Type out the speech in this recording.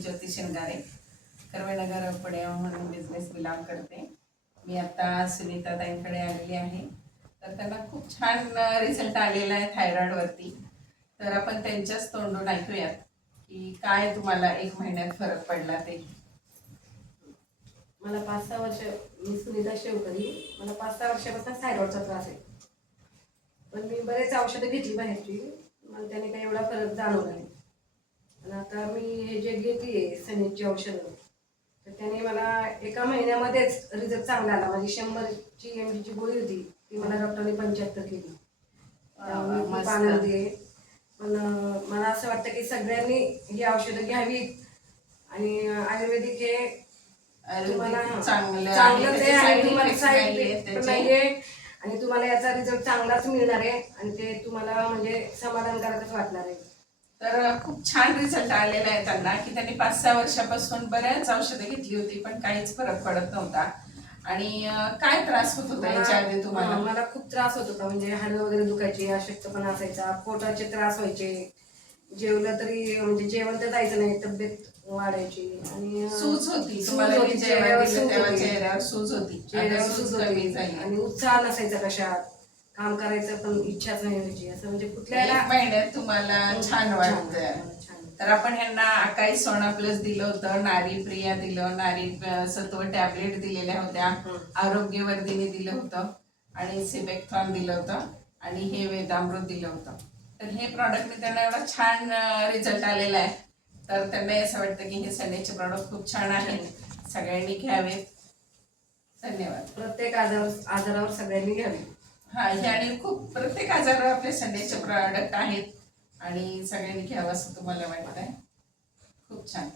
मी ज्योती शिंगारे. कर्वेनगर म्हणून business belong करते. मी आता सुनीता ताईंकडे आलेली आहे. तर त्यांना खूप छान रिझल्ट आलेला आहे थायरॉईडवरती तर आपण त्यांच्याच तोंडून ऐकूयात की काय तुम्हाला एक महिन्यात फरक पडला ते. मला पाच सहा वर्ष मी सुनीता शेवकरी. मला पाच सहा वर्षापासून थायरॉईडचा त्रास आहे. पण मी बरेच औषधं घेतली बाहेरची. मला त्याने काही एवढा फरक जाणवला नाही. आता मी हे जे घेते सनीची औषधं तर त्याने मला एका महिन्यामध्येच रिझल्ट चांगला आला. माझी शंभरची एम जीची गोळी होती ती मला डॉक्टरने पंच्याहत्तर केली. खूप. आनंदी आहे. पण मला असं वाटतं की सगळ्यांनी ही औषधं घ्यावीत. आणि आयुर्वेदिक हे तुम्हाला. चांगलंच आहे. आणि तुम्हाला साईड इफेक्ट. नाहीये आणि तुम्हाला याचा रिझल्ट चांगलाच मिळणार आहे. आणि ते तुम्हाला म्हणजे समाधानकारकच वाटणार आहे. तर खूप छान रिझल्ट आलेला आहे त्यांना की त्यांनी पाच सहा वर्षापासून बऱ्याच औषधं घेतली होती पण काहीच फरक पडत नव्हता. आणि काय त्रास होत होता याच्या आधी तुम्हाला? मला खूप त्रास होत होता म्हणजे हाडं वगैरे दुखायचे अशक्तपणा असायचा पोटाचे त्रास व्हायचे. जेवलं तरी म्हणजे जेवण तर जायचं नाही तब्येत वाढायची. आणि सूज होती सूज होती, आणि उत्साह नसायचा कशात. काम करायचं पण इच्छाच नाही व्हायची असं म्हणजे कुठल्याला एक महिन्यात तुम्हाला छान वाटतंय. छान तर आपण ह्यांना अकाई सोना प्लस दिलं होतं नारी प्रिया दिलं नारी सत्व टॅबलेट दिलेल्या होत्या हं. आरोग्यवर्धिनी दिलं होतं आणि सिबेक्थॉन दिलं होतं आणि हे वेदामृत दिलं होतं. तर हे प्रॉडक्टने त्यांना एवढा छान रिझल्ट आलेला आहे. तर त्यांना असं वाटतं की हे सनेचे प्रॉडक्ट खूप छान आहेत सगळ्यांनी घ्यावेत धन्यवाद. प्रत्येक आजार आजारावर सगळ्यांनी घ्यावी. हा हे आणि खूप प्रत्येक आजारावर आपले संडेचे प्रॉडक्ट आहेत. आणि सगळ्यांनी घ्यावं असं तुम्हाला वाटतंय. खूप छान.